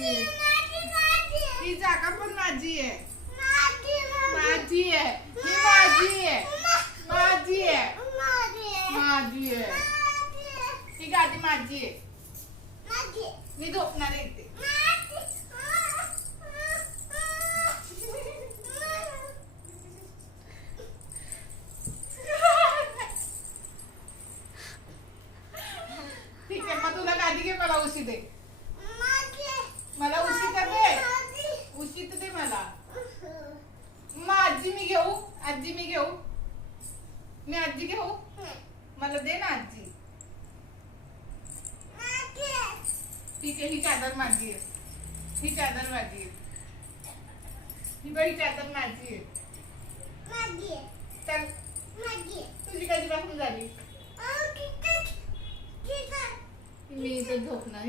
माझी. ही जागा पण माझी आहे. माझी आहे. ही माझी आहे. माझी आहे. माझी आहे. ही गादी माझी आहे. मी झोपणार आहे इथे. ठीक आहे, मग तुला गादी घे, मला उशी दे. मला उशी तर दे. उशी तर दे मला. मग आजी मी घेऊ. आजी मी घेऊ. मी आजी घेऊ. मला दे ना आजी. ठीक आहे, ही चादर माझी आहे. ही चादर माझी आहे. ही बघ, ही चादर माझी आहे. चल, तुझी कधीपासून झाली? मी इथे झोपणार.